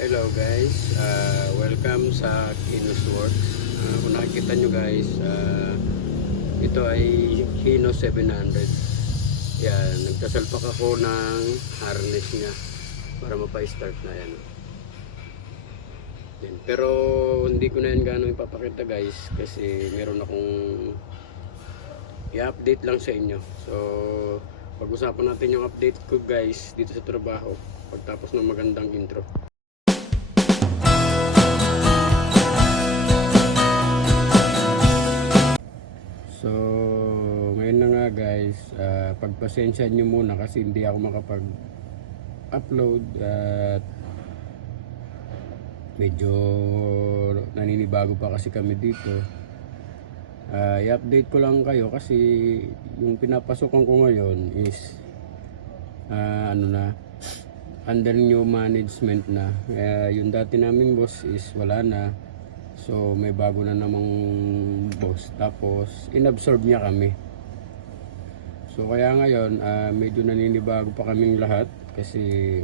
Hello guys, uh, welcome sa Kinos Works. Uh, kung nakikita nyo guys, uh, ito ay Hino 700. Yan, nagtasalpak ako ng harness niya para mapa-start na yan. yan. Pero hindi ko na yan gano'ng ipapakita guys kasi meron akong i-update lang sa inyo. So, pag-usapan natin yung update ko guys dito sa trabaho pagtapos ng magandang intro. Pagpasensya nyo muna kasi hindi ako makapag-upload at medyo naninibago pa kasi kami dito. Ah, i-update ko lang kayo kasi yung pinapasokan ko ngayon is ah, ano na under new management na. Kaya yung dati naming boss is wala na. So may bago na namang boss. Tapos inabsorb niya kami. So kaya ngayon ah, medyo naninibago pa kaming lahat kasi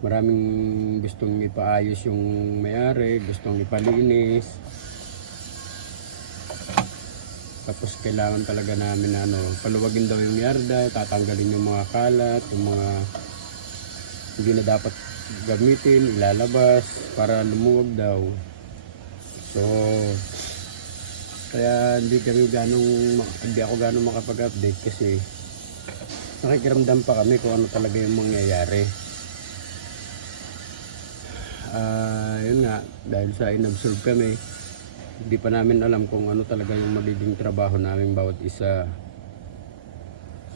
maraming gustong ipaayos yung may-ari, gustong ipalinis. Tapos kailangan talaga namin na, ano, paluwagin daw yung yarda, tatanggalin yung mga kalat, yung mga hindi na dapat gamitin, ilalabas para lumuwag daw. So, kaya hindi kami ganong, hindi ako ganong makapag-update kasi nakikiramdam pa kami kung ano talaga yung mangyayari. Ah, yun nga, dahil sa inabsorb kami, hindi pa namin alam kung ano talaga yung magiging trabaho namin bawat isa.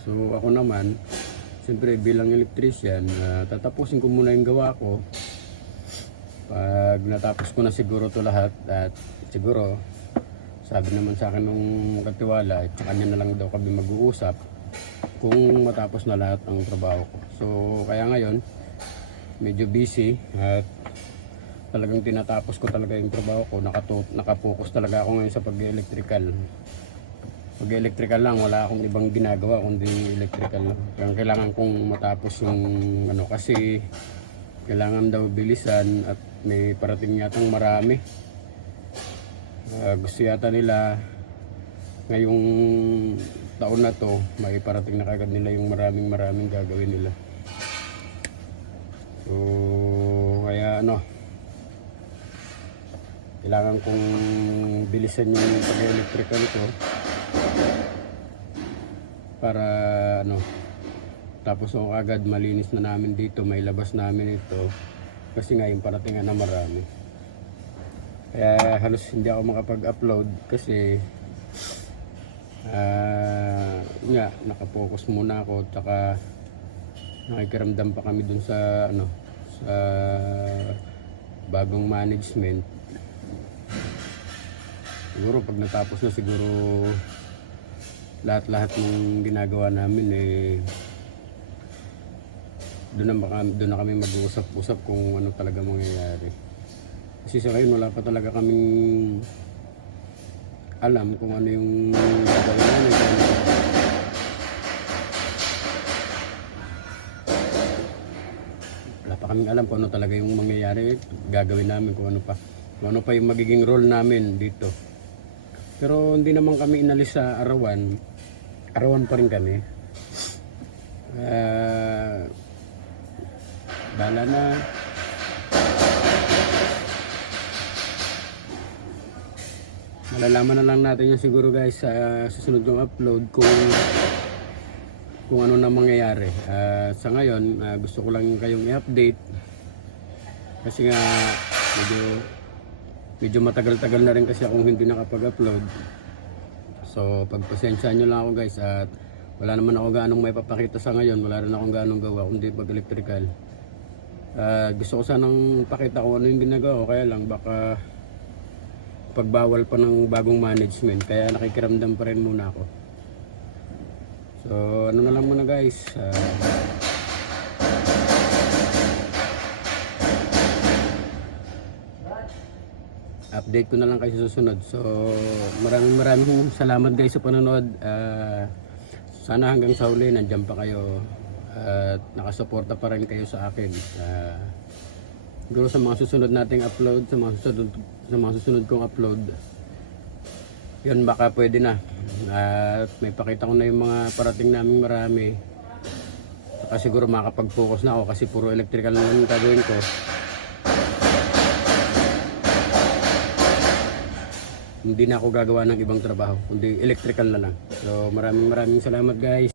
So ako naman, siyempre bilang electrician, ah, tatapusin ko muna yung gawa ko. Pag natapos ko na siguro to lahat at siguro sabi naman sa akin nung katiwala, sa kanya na lang daw kami mag-uusap kung matapos na lahat ang trabaho ko. So kaya ngayon, medyo busy at talagang tinatapos ko talaga yung trabaho ko. Nakatu nakapokus talaga ako ngayon sa pag-electrical. Pag-electrical lang, wala akong ibang ginagawa kundi electrical lang. Kailangan kong matapos yung ano kasi kailangan daw bilisan at may parating yatang marami. Ah, gusto yata nila ngayong taon na to, may parating na kagad nila yung maraming maraming gagawin nila. So, kaya ano, kailangan kong bilisan yung pag-electrical ko para ano tapos ako agad malinis na namin dito may labas namin ito kasi nga yung paratingan na marami kaya halos hindi ako makapag-upload kasi ah nga nakapokus muna ako tsaka nakikiramdam pa kami dun sa ano sa bagong management siguro pag natapos na siguro lahat-lahat ng ginagawa namin eh doon na, doon na kami mag-uusap-usap kung ano talaga mangyayari. Kasi sa ngayon wala pa talaga kaming alam kung ano yung gagawin namin. Wala pa kaming alam kung ano talaga yung mangyayari. Gagawin namin kung ano pa. Kung ano pa yung magiging role namin dito. Pero hindi naman kami inalis sa arawan. Arawan pa rin kami. Ah, bala na. Malalaman na lang natin yun siguro guys sa susunod yung upload kung kung ano na mangyayari. Ah, sa ngayon, ah, gusto ko lang kayong i-update kasi nga medyo medyo matagal-tagal na rin kasi akong hindi nakapag-upload. So, pagpasensya nyo lang ako guys at wala naman ako ganong may papakita sa ngayon. Wala rin akong ganong gawa kundi pag-electrical. Ah, gusto ko sanang pakita kung ano yung ginagawa ko. Kaya lang baka pagbawal pa ng bagong management. Kaya nakikiramdam pa rin muna ako. So, ano na lang muna guys. Ah, update ko na lang kayo sa susunod. So, maraming maraming salamat guys sa panonood. Ah, sana hanggang sa huli nandiyan pa kayo at nakasuporta pa rin kayo sa akin. Ah, siguro sa mga susunod nating upload, sa mga susunod, sa mga susunod kong upload, yun baka pwede na. At may pakita ko na yung mga parating namin marami. Saka siguro makakapag-focus na ako kasi puro electrical lang yung gagawin ko. Hindi na ako gagawa ng ibang trabaho, kundi electrical na lang. So maraming maraming salamat guys.